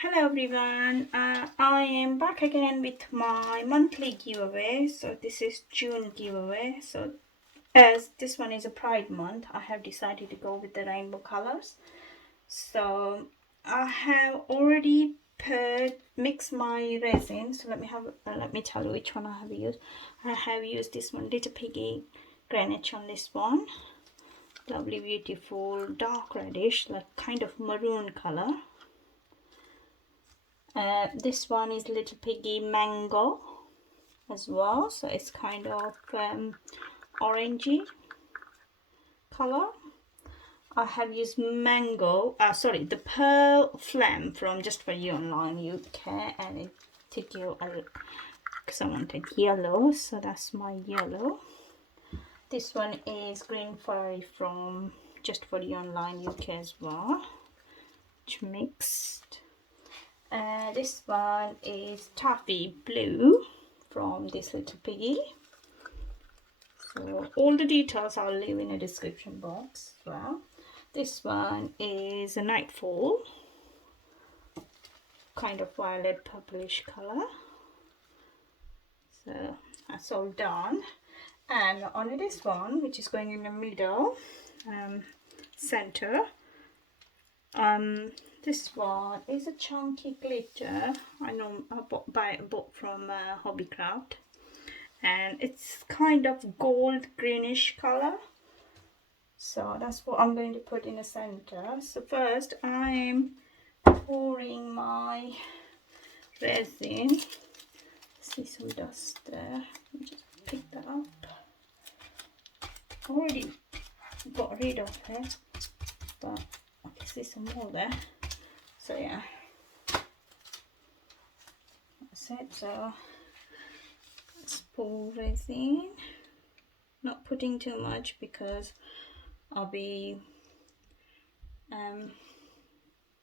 Hello everyone, I am back again with my monthly giveaway. So this is June giveaway. So as this one is a Pride month, I have decided to go with the rainbow colors. So I have already mixed my resin. So let me tell you which one I have used. I have used this one, Little Piggy Grenache on this one. Lovely, beautiful, dark reddish, like kind of maroon color. This one is Little Piggy Mango as well, so it's kind of orangey color. I have used the Pearl Flame from Just For You Online UK, and it took you because I wanted yellow, so that's my yellow. This one is Green Fairy from Just For You Online UK as well, which mixed. This one is Taffy Blue from this Little Piggy. So all the details I'll leave in the description box as well. This one is a Nightfall, kind of violet purplish color. So that's all done. And on this one, which is going in the middle center, this one is a chunky glitter. I know I bought from Hobbycraft, and it's kind of gold greenish color. So that's what I'm going to put in the center. So first I'm pouring my resin. See some dust there. Let me just pick that up. Already got rid of it, but I can see some more there. So yeah, that's it. So let's pour resin. Not putting too much because I'll be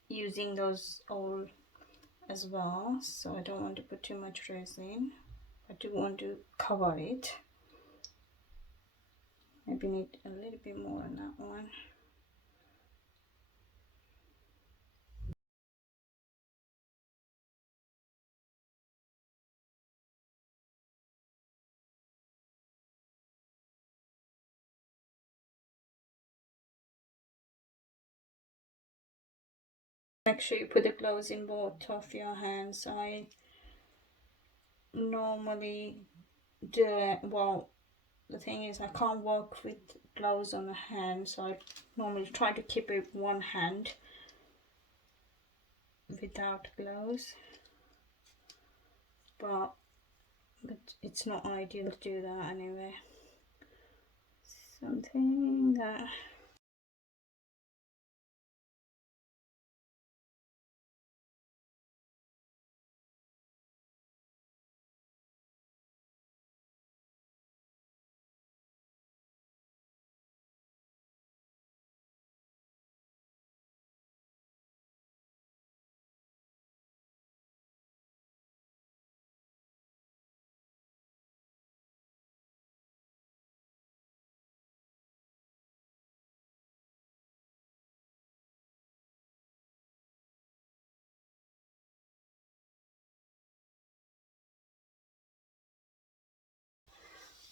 using those all as well, so I don't want to put too much resin. I do want to cover it. Maybe need a little bit more on that one. Make sure you put the gloves in both of your hands. I normally do it, well, the thing is I can't work with gloves on the hand, so I normally try to keep it one hand without gloves, but it's not ideal to do that anyway. Something that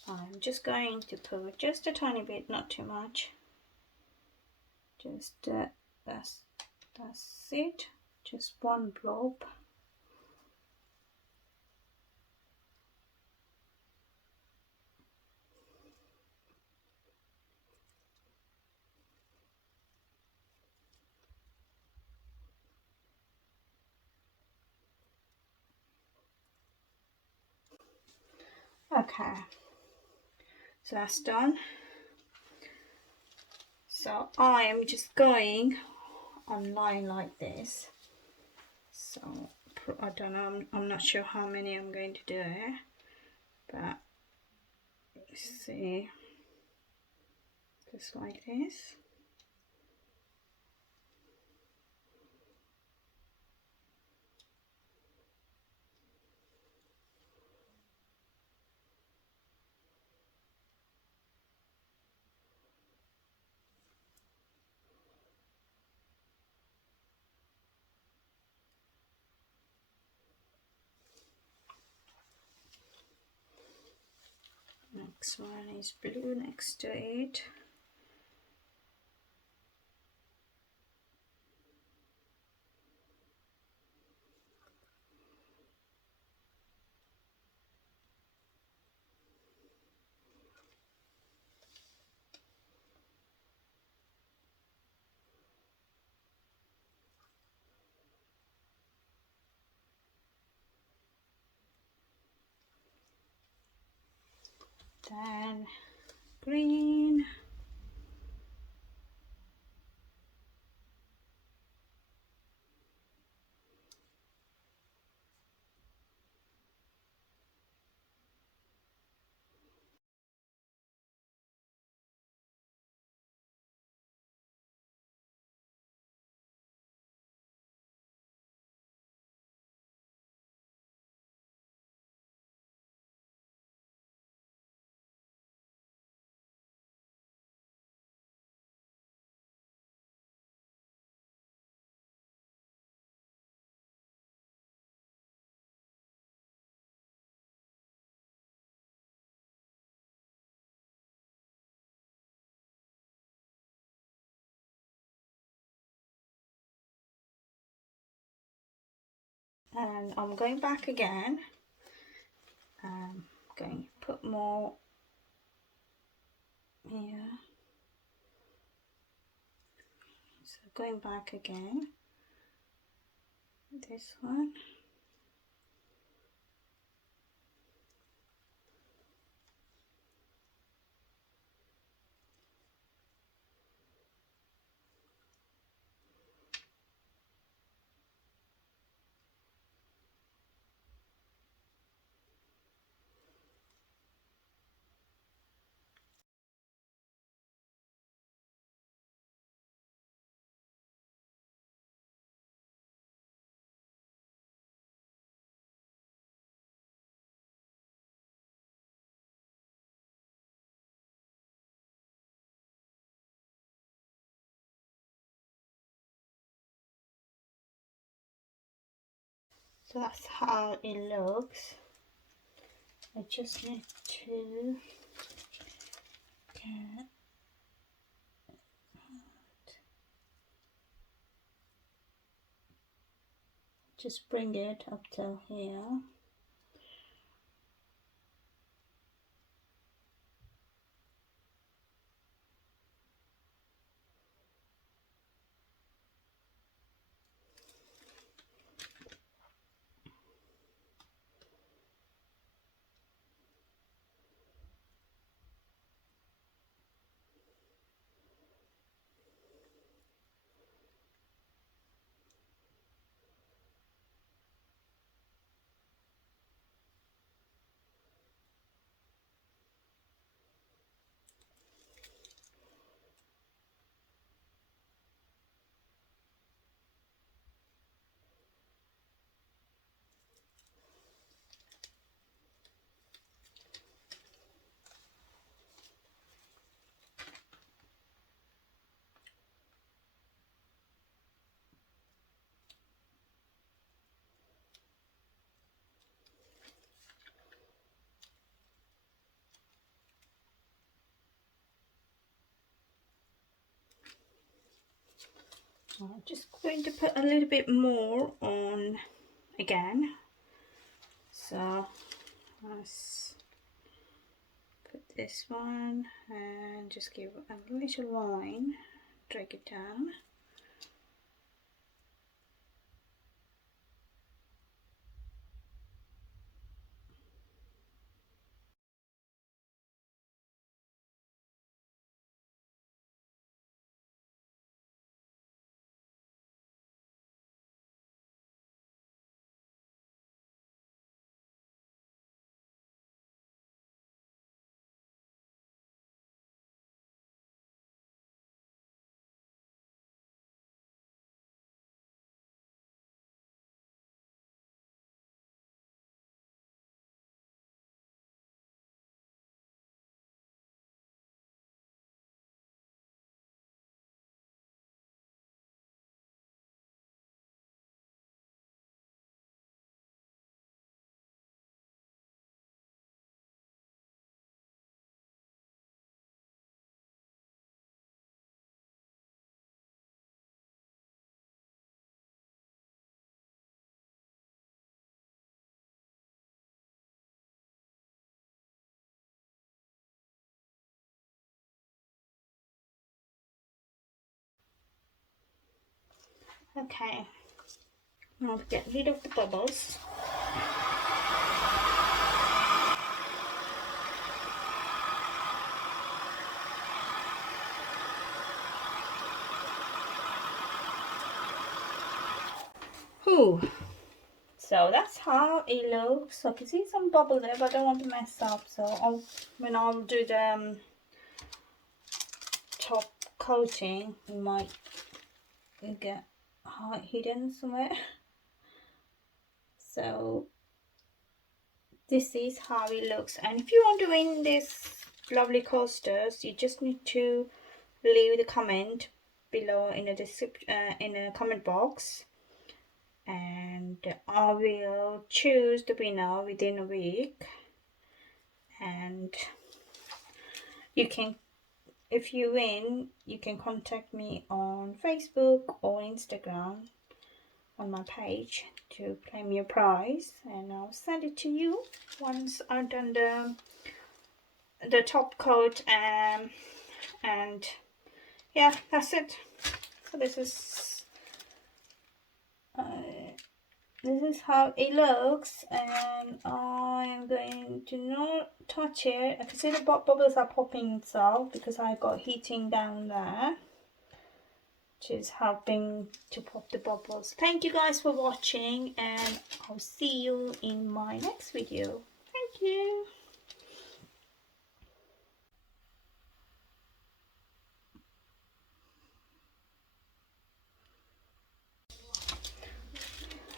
I'm just going to put just a tiny bit, not too much. Just that's it. Just one blob. Okay, so that's done. So I am just going online like this. So I don't know, I'm not sure how many I'm going to do, but see, just like this. this one is blue next to it. Then green. And I'm going back again. I'm going to put more here. So going back again. This one. So that's how it looks. I just need to get just bring it up till here. I'm just going to put a little bit more on again. So let's put this one and just give a little line, drag it down. Okay, now to get rid of the bubbles. Whew. So that's how it looks. So I can see some bubble there, but I don't want to mess up. So when I'll do the top coating, it might get hidden somewhere. So this is how it looks. And if you want to win this lovely coasters, you just need to leave the comment below in the description, in a comment box, and I will choose the winner within a week. And you can, if you win, you can contact me on Facebook or Instagram on my page to claim your prize, and I'll send it to you once I've done the top coat. And yeah, that's it. So this is how it looks, and I am going to not touch it. I can see the bubbles are popping itself because I got heating down there, which is helping to pop the bubbles. Thank you guys for watching, and I'll see you in my next video. Thank you.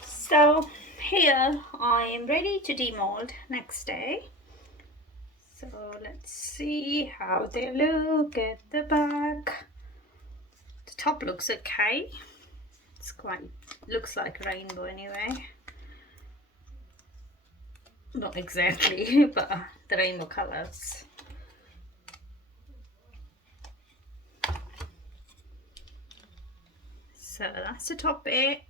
So here I am ready to demold next day. So let's see how they look at the back. The top looks okay. It's quite, looks like a rainbow anyway. Not exactly, but the rainbow colours. So that's the top bit,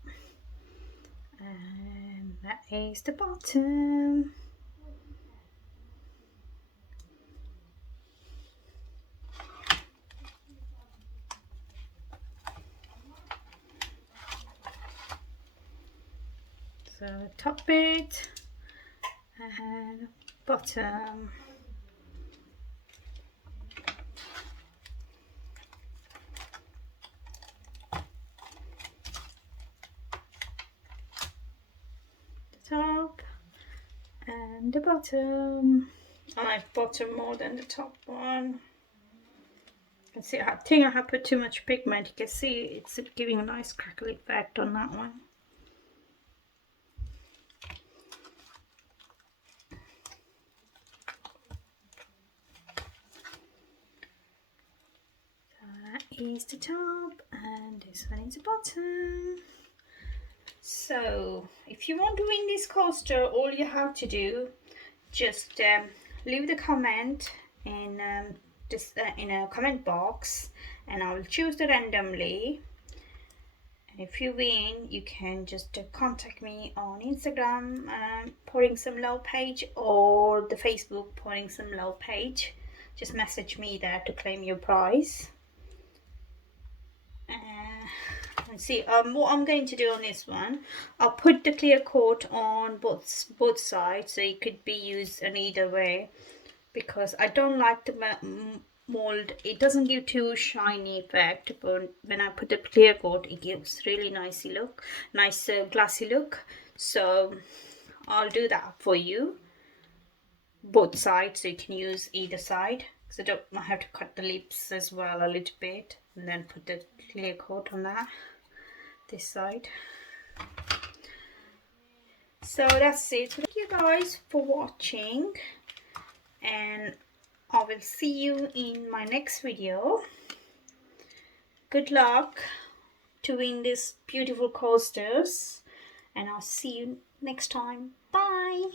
and that is the bottom. So top bit and bottom. The top and the bottom. I like bottom more than the top one. You can see, I think I have put too much pigment. You can see it's giving a nice crackly effect on that one. Is the top and this one is the bottom. So if you want to win this coaster, all you have to do, just leave the comment in in a comment box, and I will choose it randomly. And if you win, you can just contact me on Instagram, pouring some low page, or the Facebook pouring some low page. Just message me there to claim your prize. Let's see, what I'm going to do on this one, I'll put the clear coat on both sides, so it could be used in either way, because I don't like the mold. It doesn't give too shiny effect, but when I put the clear coat, it gives really nice glassy look. So I'll do that for you, both sides, so you can use either side. So I have to cut the lips as well a little bit, and then put the clear coat on that, this side. So that's it. Thank you guys for watching, and I will see you in my next video. Good luck to win these beautiful coasters, and I'll see you next time. Bye.